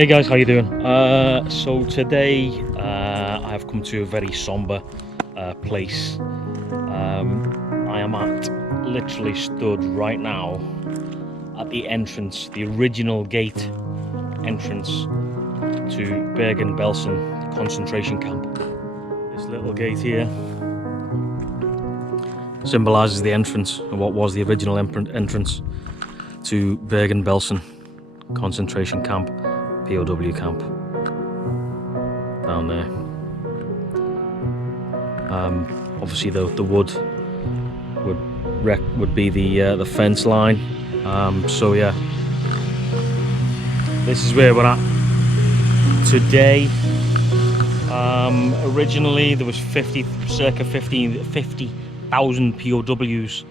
Hey guys, how you doing? So today I have come to a very somber place. I am literally stood right now at the entrance, the original gate entrance to Bergen-Belsen concentration camp. This little gate here symbolises the entrance of what was the original entrance to Bergen-Belsen concentration camp, POW camp, down there. Obviously the wood would be the fence line. So yeah, this is where we're at today. Originally there was circa 50,000 POWs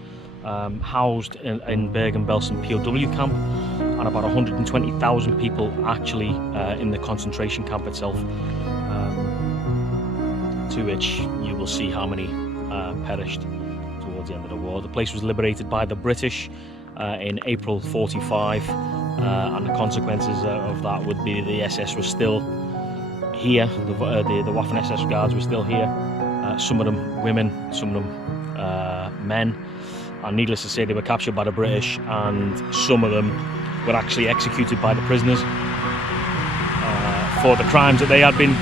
housed in Bergen-Belsen POW camp, and about 120,000 people actually in the concentration camp itself, to which you will see how many perished towards the end of the war. The place was liberated by the British in April 45, and the consequences of that would be the SS was still here, the Waffen-SS guards were still here, some of them women, some of them men, and needless to say they were captured by the British, and some of them were actually executed by the prisoners for the crimes that they had been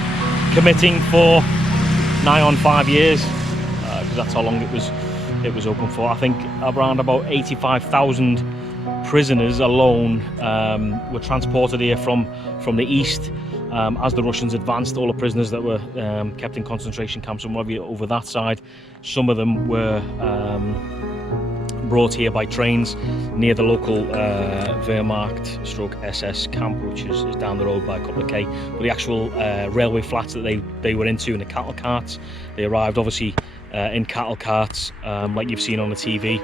committing for nigh on 5 years, because that's how long it was open for. I think around about 85,000 prisoners alone were transported here from the east. As the Russians advanced, all the prisoners that were kept in concentration camps and over that side, some of them were brought here by trains near the local Wehrmacht/SS camp, which is down the road by a couple of K. But the actual railway flats that they were into in the cattle carts, they arrived obviously in cattle carts, like you've seen on the TV.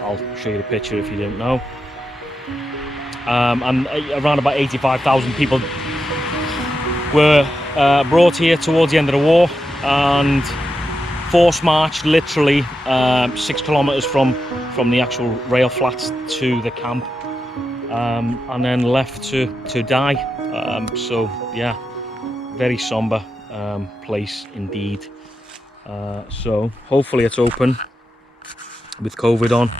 I'll show you the picture if you don't know. And around about 85,000 people were brought here towards the end of the war and force marched literally 6 kilometers from the actual rail flats to the camp, and then left to die. So yeah, very somber place indeed. So hopefully it's open with COVID on,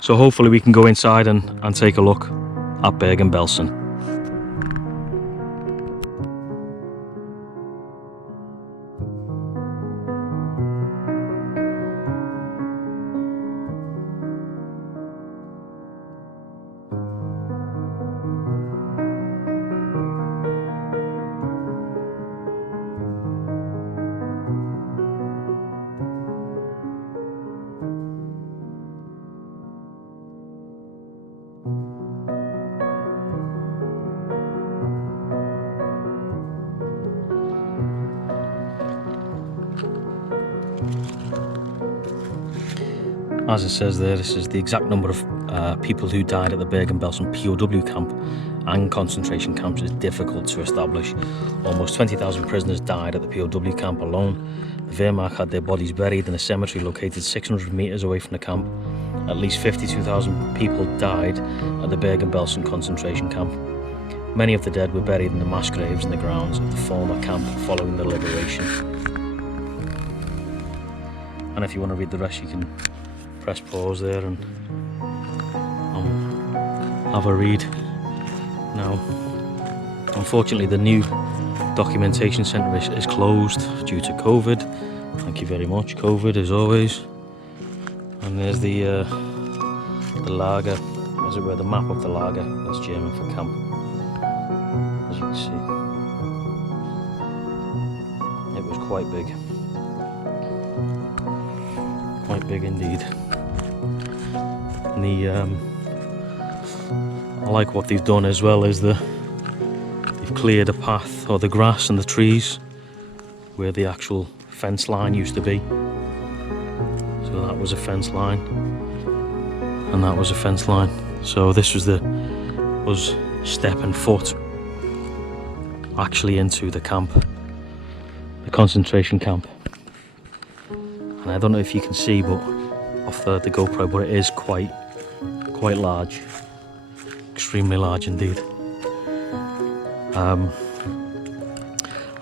so hopefully we can go inside and take a look at Bergen-Belsen. As it says there, this is the exact number of people who died at the Bergen-Belsen POW camp and concentration camps is difficult to establish. Almost 20,000 prisoners died at the POW camp alone. The Wehrmacht had their bodies buried in a cemetery located 600 meters away from the camp. At least 52,000 people died at the Bergen-Belsen concentration camp. Many of the dead were buried in the mass graves in the grounds of the former camp following the liberation. And if you want to read the rest, you can press pause there and have a read. Now, unfortunately, the new documentation centre is closed due to COVID. Thank you very much, COVID, as always. And there's the lager, as it were, the map of the lager. That's German for camp, as you can see. It was quite big. Quite big indeed. And I like what they've done as well is they've cleared a path, or the grass and the trees, where the actual fence line used to be. So that was a fence line, and that was a fence line. So this was us stepping foot actually into the camp, the concentration camp. And I don't know if you can see, but off the GoPro, but it is quite large, extremely large indeed.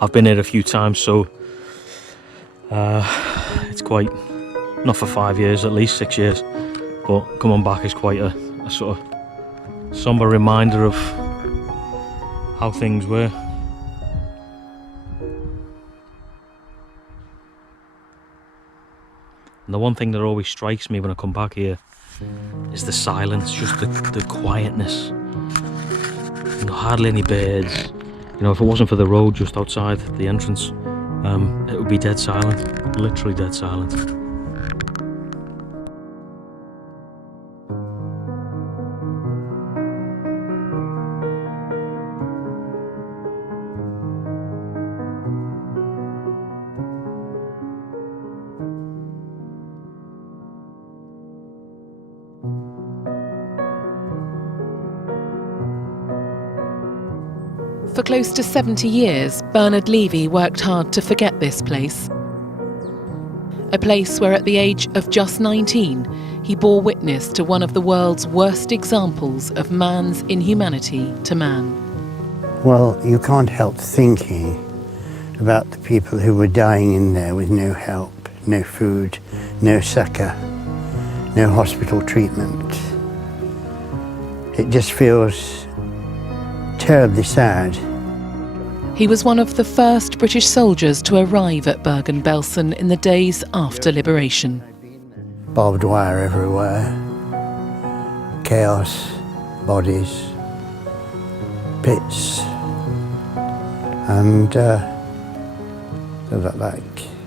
I've been here a few times, so it's quite, not for 5 years, at least 6 years, but coming back is quite a sort of somber reminder of how things were. And the one thing that always strikes me when I come back here is the silence, just the quietness. You know, hardly any birds. You know, if it wasn't for the road just outside the entrance, it would be dead silent, literally dead silent. For close to 70 years, Bernard Levy worked hard to forget this place. A place where at the age of just 19, he bore witness to one of the world's worst examples of man's inhumanity to man. Well, you can't help thinking about the people who were dying in there with no help, no food, no succour, no hospital treatment. It just feels terribly sad. He was one of the first British soldiers to arrive at Bergen-Belsen in the days after liberation. Barbed wire everywhere, chaos, bodies, pits, and they look like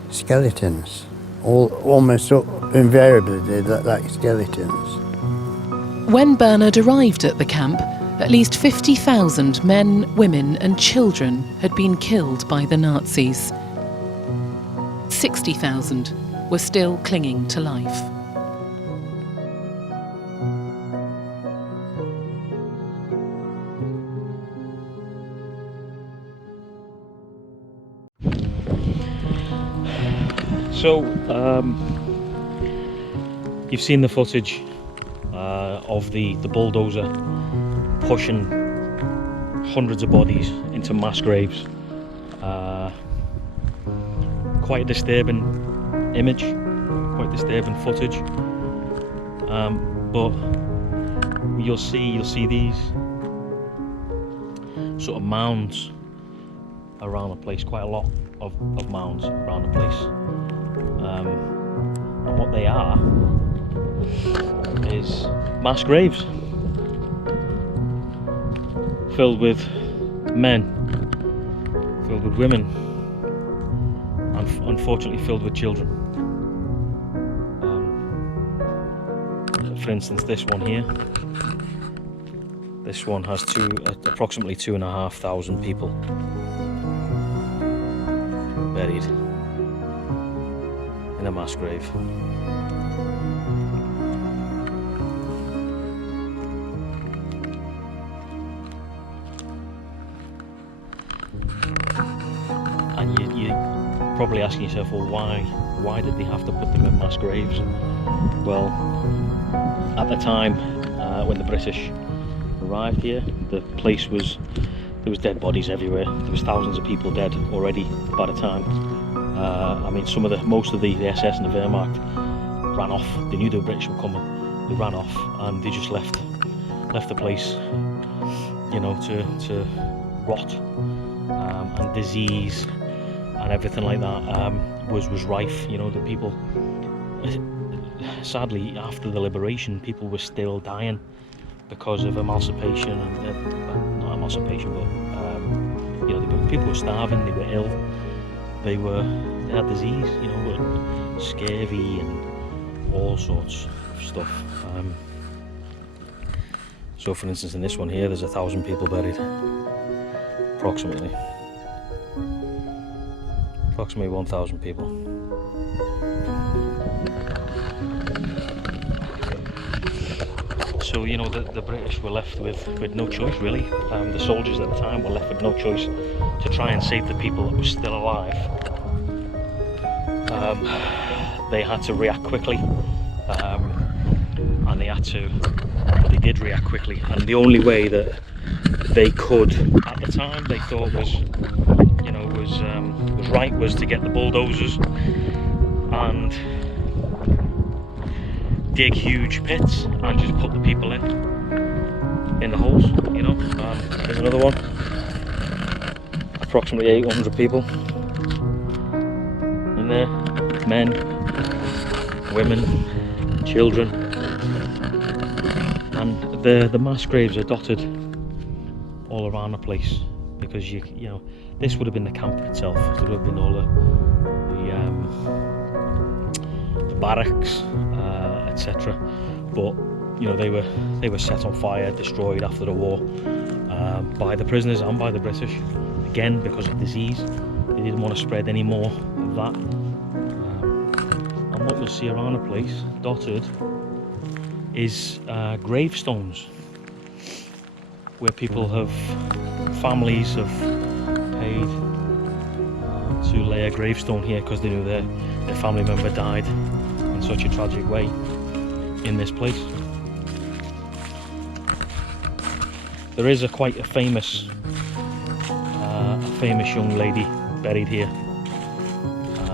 skeletons. Almost invariably they look like skeletons. When Bernard arrived at the camp, at least 50,000 men, women and children had been killed by the Nazis. 60,000 were still clinging to life. So, you've seen the footage of the bulldozer pushing hundreds of bodies into mass graves. Quite a disturbing image, quite disturbing footage. But you'll see these sort of mounds around the place, quite a lot of mounds around the place. And what they are is mass graves filled with men, filled with women, and unfortunately filled with children. For instance, this one here, this one has approximately 2,500 people buried in a mass grave. And you're probably asking yourself, well, why did they have to put them in mass graves? Well, at the time when the British arrived here, the place there was dead bodies everywhere. There was thousands of people dead already by the time. I mean, most of the SS and the Wehrmacht ran off. They knew the British were coming. They ran off and they just left the place, you know, to rot, and disease and everything like that was rife. You know, the people, sadly, after the liberation, people were still dying because of emancipation and not emancipation, but you know, people were starving, they were ill, they had disease, you know, scurvy and all sorts of stuff. So, for instance, in this one here, there's 1,000 people buried, approximately 1,000 people. So, you know, the British were left with no choice, really. The soldiers at the time were left with no choice to try and save the people that were still alive. They had to react quickly, and they did react quickly. And the only way that they could, at at the time they thought was, you know, was right, was to get the bulldozers and dig huge pits and just put the people in the holes, you know. There's another one, approximately 800 people in there, men, women, children, and the mass graves are dotted all around the place, because you know, this would have been the camp itself. It would have been all the barracks, etc. But you know, they were set on fire, destroyed after the war, by the prisoners and by the British, again because of disease. They didn't want to spread any more of that. And what you'll see around the place dotted is gravestones where people have, families have paid to lay a gravestone here because they knew their family member died in such a tragic way in this place. There is quite a famous young lady buried here.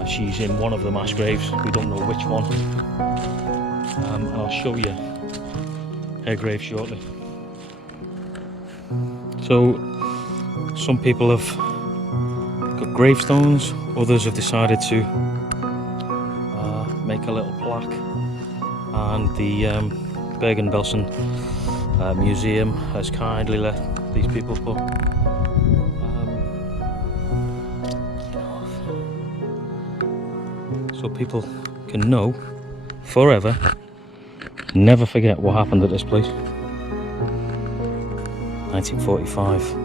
She's in one of the mass graves. We don't know which one. And I'll show you her grave shortly. So some people have got gravestones, others have decided to make a little plaque, and the Bergen-Belsen museum has kindly let these people put so people can know forever, never forget what happened at this place. 1945.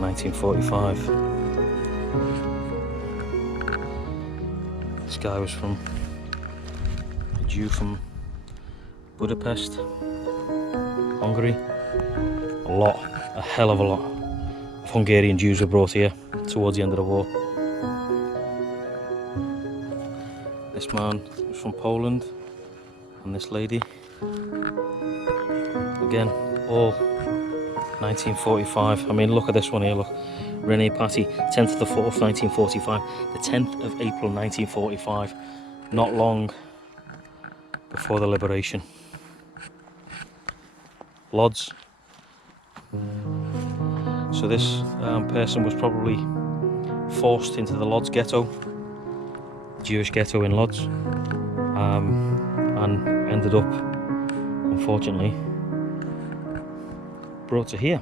1945. This guy was a Jew from Budapest, Hungary. A hell of a lot of Hungarian Jews were brought here towards the end of the war. This man was from Poland, and this lady, again, all 1945. I mean, look at this one here, look. Renee Patty, 10th of the 4th, 1945. The 10th of April, 1945. Not long before the liberation. Lodz. So this person was probably forced into the Lodz ghetto, Jewish ghetto in Lodz, and ended up, unfortunately, brought to here.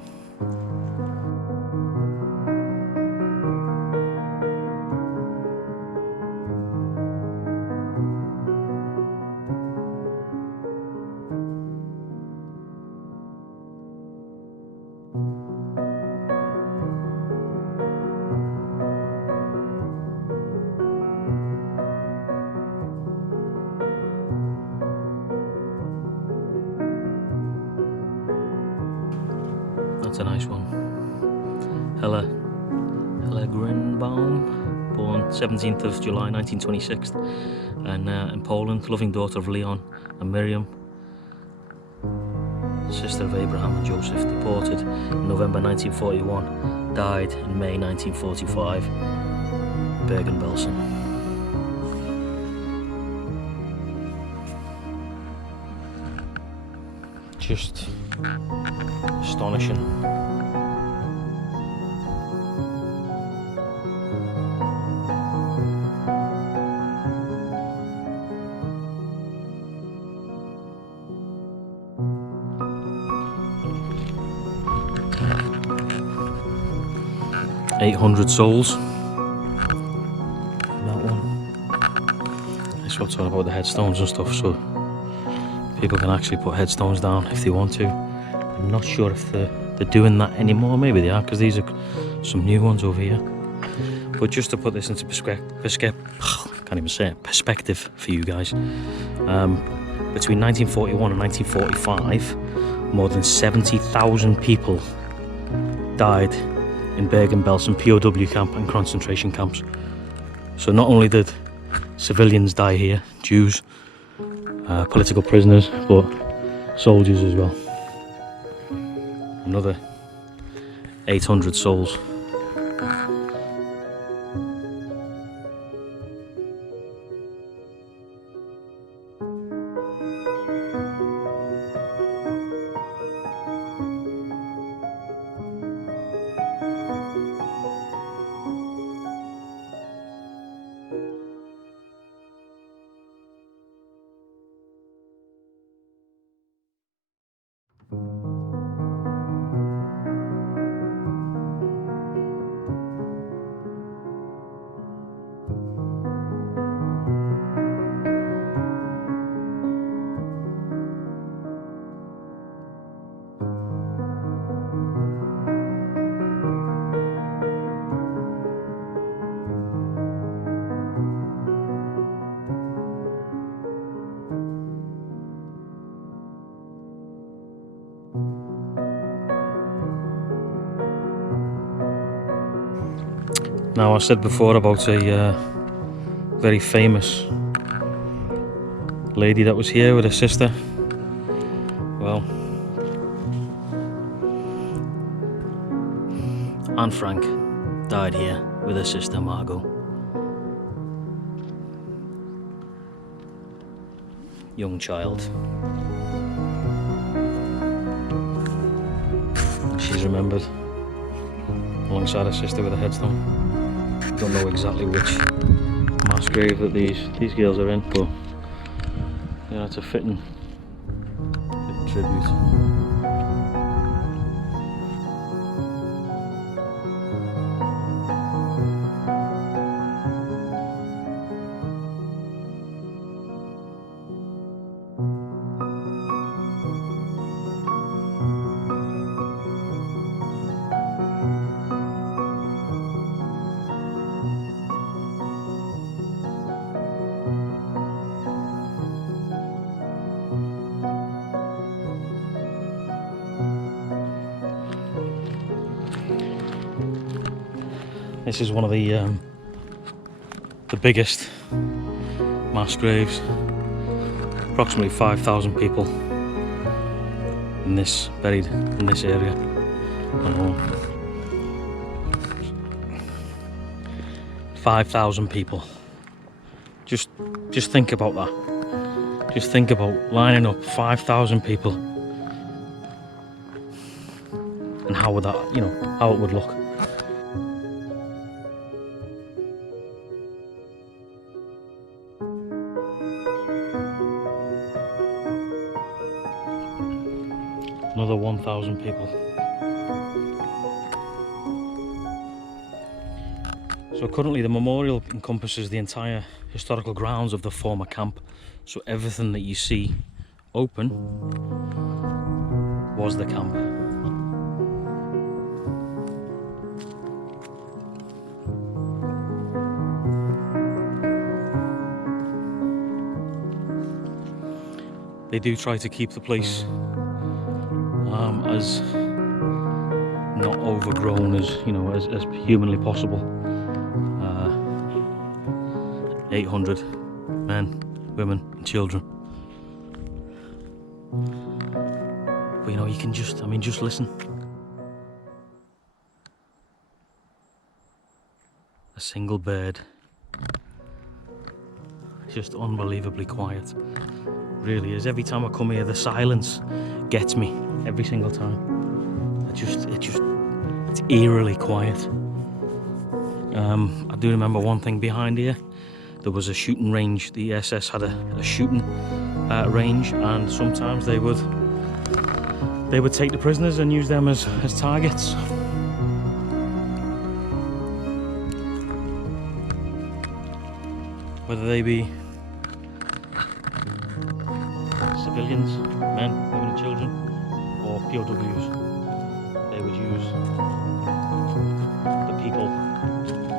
That's a nice one. Hella Grinbaum, born 17th of July 1926, and in Poland, loving daughter of Leon and Miriam, sister of Abraham and Joseph, deported in November 1941, died in May 1945, Bergen-Belsen. Just astonishing. $800 souls. That one. That's what's all about the headstones and stuff, so people can actually put headstones down if they want to. I'm not sure if they're doing that anymore. Maybe they are, because these are some new ones over here. But just to put this into perspective for you guys, between 1941 and 1945, more than 70,000 people died in Bergen-Belsen POW camp and concentration camps. So not only did civilians die here, Jews, political prisoners, but soldiers as well. Another 800 souls. Now, I said before about a very famous lady that was here with her sister. Well, Anne Frank died here with her sister Margot. Young child. She's remembered alongside her sister with a headstone. Don't know exactly which mass grave that these girls are in, but yeah, it's a fitting tribute. This is one of the biggest mass graves. Approximately 5,000 people buried in this area alone. 5,000 people. Just think about that. Just think about lining up 5,000 people, and how would that, how it would look. Another 1,000 people. So currently the memorial encompasses the entire historical grounds of the former camp. So everything that you see open was the camp. They do try to keep the place as not overgrown as as humanly possible. 800 men, women and children. But you can just listen. A single bird. It's just unbelievably quiet. Really is. Every time I come here, the silence gets me every single time. It's eerily quiet. I do remember one thing behind here. There was a shooting range. The SS had a shooting range, and sometimes they would take the prisoners and use them as targets. Whether they be civilians, men, women and children, or POWs, they would use the people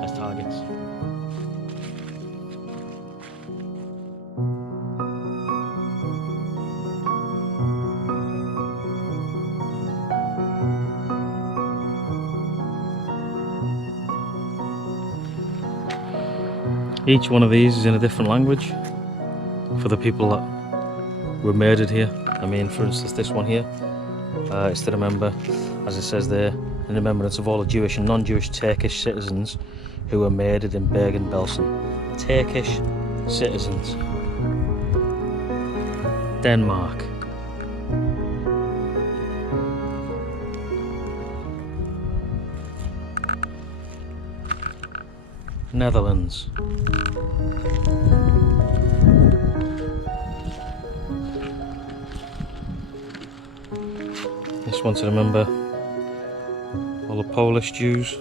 as targets. Each one of these is in a different language for the people that were murdered here. For instance, this one here, it's to remember, as it says there, in remembrance of all the Jewish and non-Jewish Turkish citizens who were murdered in Bergen-Belsen. Turkish citizens. Denmark. Netherlands. This one to remember all the Polish Jews,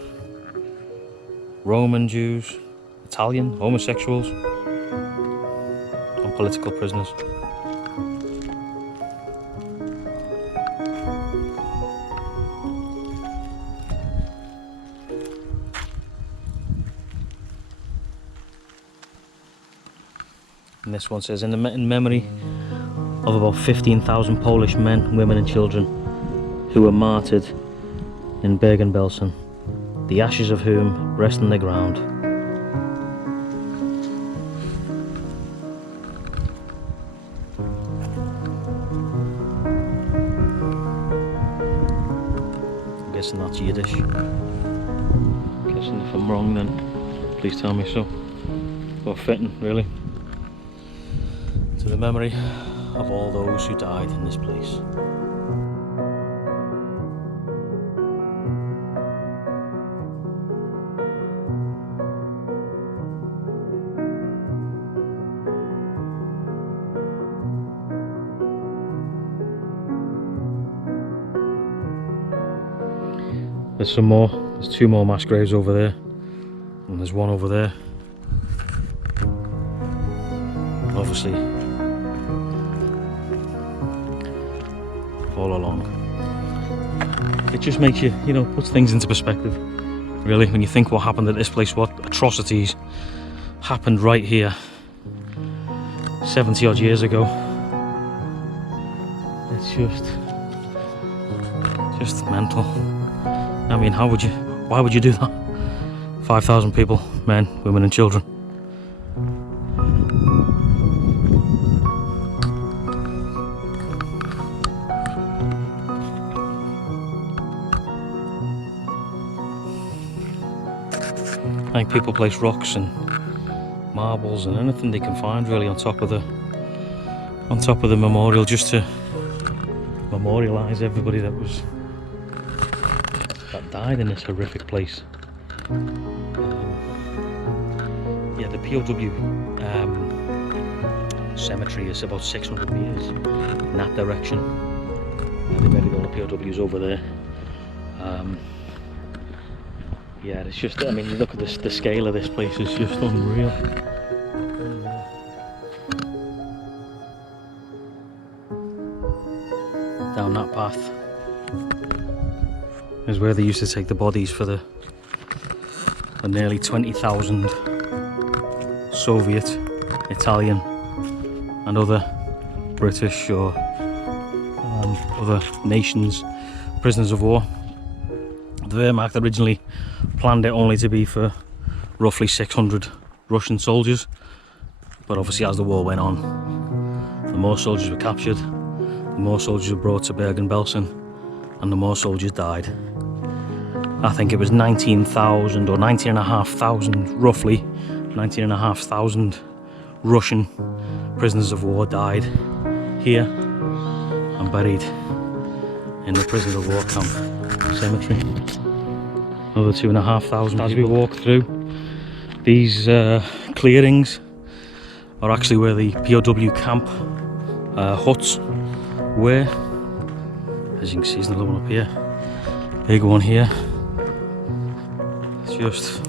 Roman Jews, Italian homosexuals, and political prisoners. And this one says, in memory of about 15,000 Polish men, women and children who were martyred in Bergen-Belsen, the ashes of whom rest on the ground. I'm guessing that's Yiddish. I'm guessing if I'm wrong then please tell me so. But fitting, really, to the memory of all those who died in this place. There's some more, there's two more mass graves over there, and there's one over there. Obviously, all along. It just makes you, puts things into perspective, really, when you think what happened at this place, what atrocities happened right here 70 odd years ago. It's just mental. I mean, why would you do that? 5,000 people, men, women and children. I think people place rocks and marbles and anything they can find really on top of the memorial, just to memorialise everybody that died in this horrific place. Yeah, the POW cemetery is about 600 metres in that direction. They buried all the POWs over there. Yeah, it's just, I mean, you look at the scale of this place, it's just unreal. Down that path is where they used to take the bodies for the nearly 20,000 Soviet, Italian and other British or other nations prisoners of war. The Wehrmacht originally planned it only to be for roughly 600 Russian soldiers, but obviously as the war went on, the more soldiers were captured, the more soldiers were brought to Bergen-Belsen, and the more soldiers died. I think it was 19,000 or 19,500, roughly 19,500 Russian prisoners of war died here and buried in the prisoner of war camp cemetery. Another 2,500. As we walk through, these clearings are actually where the POW camp huts were. As you can see, there's another one up here, big one here. It's just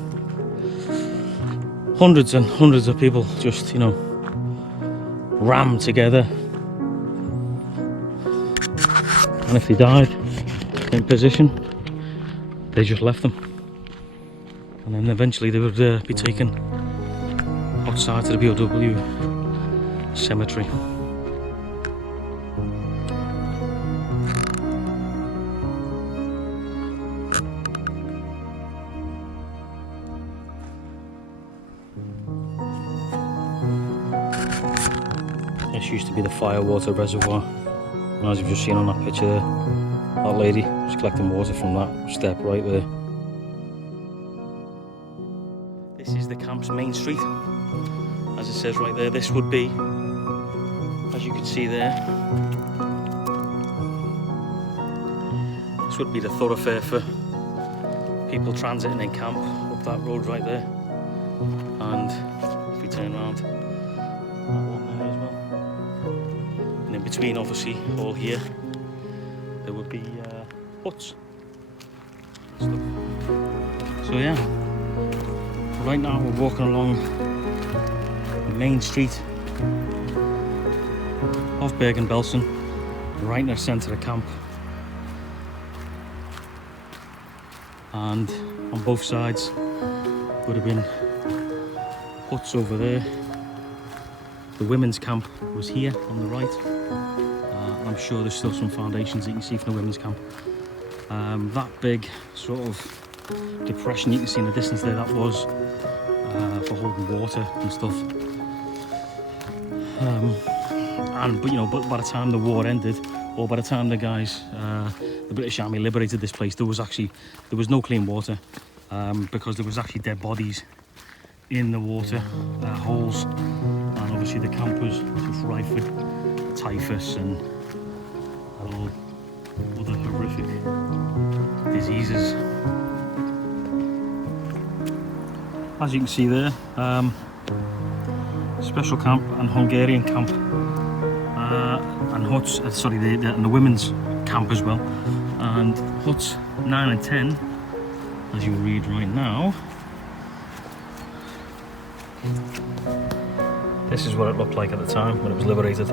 hundreds and hundreds of people just, rammed together. And if they died in position, they just left them. And then eventually they would be taken outside to the POW cemetery. This used to be the firewater reservoir, and as you've just seen on that picture there, that lady Just collecting water from that step right there. This is the camp's main street. As it says right there, this would be, as you can see there, this would be the thoroughfare for people transiting in camp up that road right there. And if we turn around, that one there as well. And in between, obviously, all here, there would be huts. So yeah, right now we're walking along the main street of Bergen-Belsen, right in the centre of camp. And on both sides would have been huts over there. The women's camp was here on the right. I'm sure there's still some foundations that you can see from the women's camp. That big sort of depression you can see in the distance there, that was for holding water and stuff. But by the time the war ended, or by the time the guys, the British Army liberated this place, there was no clean water, because there was actually dead bodies in the water holes, and obviously the camp was just rife with typhus and all other horrific diseases. As you can see there, special camp and Hungarian camp, and huts, and the women's camp as well, and huts 9 and 10, as you read right now. This is what it looked like at the time when it was liberated.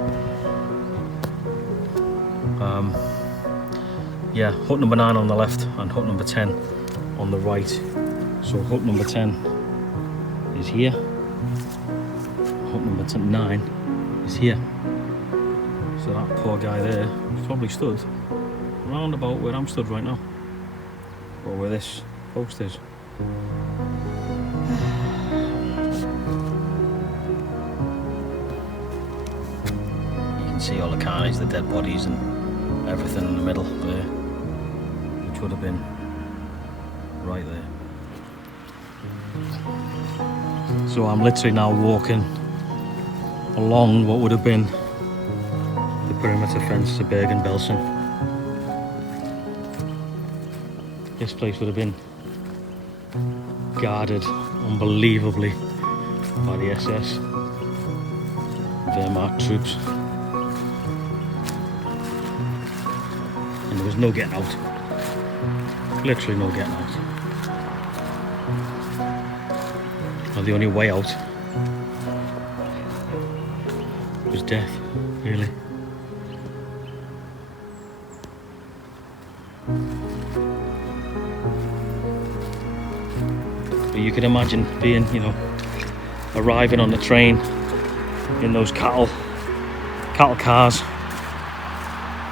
Yeah, hut number 9 on the left and hut number 10 on the right. So hut number 10 is here, hut number 9 is here. So that poor guy there probably stood round about where I'm stood right now, or where this post is. You can see all the carnage, the dead bodies and everything in the middle there, which would have been right there. So I'm literally now walking along what would have been the perimeter fence to Bergen-Belsen. This place would have been guarded unbelievably by the SS, Wehrmacht troops, and there was no getting out, literally no getting out. Well, the only way out was death, really. But you can imagine being, arriving on the train in those cattle cars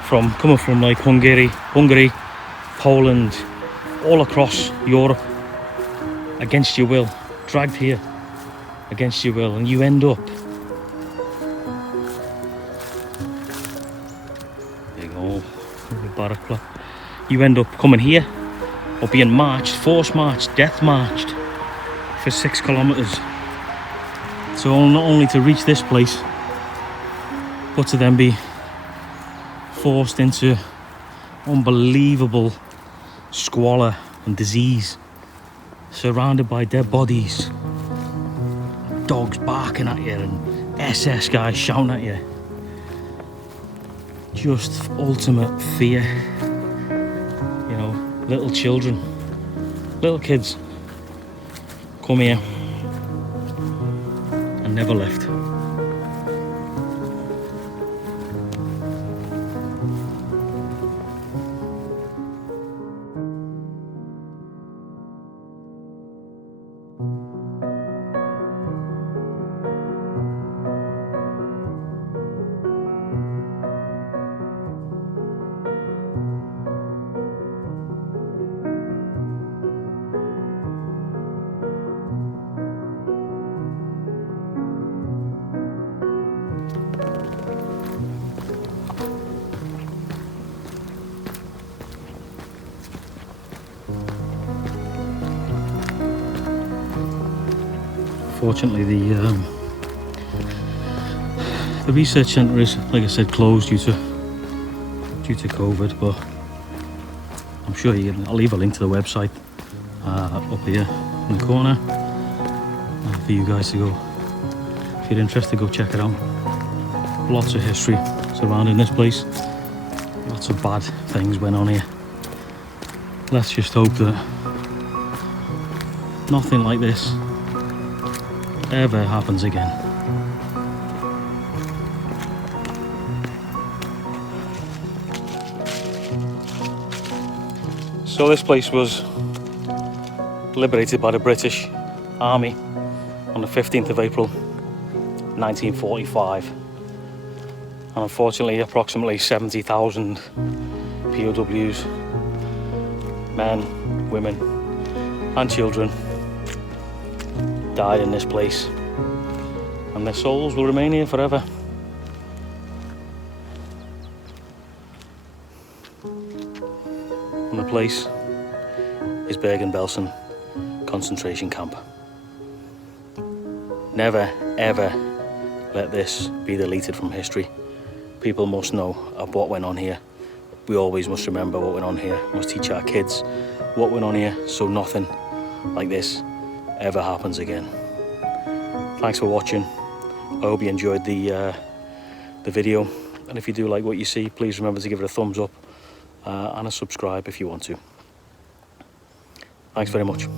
coming from like Hungary, Poland, all across Europe, against your will, dragged here against your will, and you end up, there you go, you end up coming here or being marched, force marched, death marched for 6 kilometers. So not only to reach this place, but to then be forced into unbelievable squalor and disease, surrounded by dead bodies, dogs barking at you and SS guys shouting at you. Just ultimate fear. Little children, little kids come here and never left. Unfortunately, the research centre is, like I said, closed due to COVID, but I'm sure I'll leave a link to the website up here in the corner for you guys to go. If you're interested, go check it out. Lots of history surrounding this place. Lots of bad things went on here. Let's just hope that nothing like this ever happens again. So this place was liberated by the British Army on the 15th of April 1945, and unfortunately approximately 70,000 POWs, men, women and children, died in this place, and their souls will remain here forever. And the place is Bergen-Belsen concentration camp. Never ever let this be deleted from history. People must know of what went on here. We always must remember what went on here. We must teach our kids what went on here, so nothing like this ever happens again. Thanks for watching. I hope you enjoyed the video, and if you do like what you see, please remember to give it a thumbs up and a subscribe if you want to. Thanks very much.